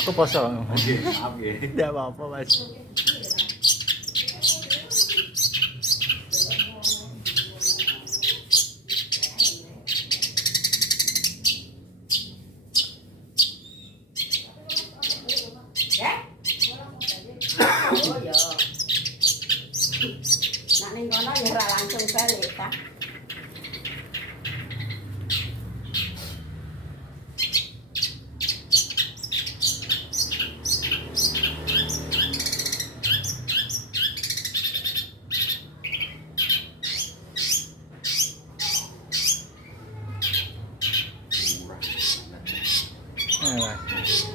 Aku poso. Oke, maaf ya. Tidak apa-apa, Mas. Oh ya. Nak ning kono ya ora langsung balik ta. Murah. Nah, Mas.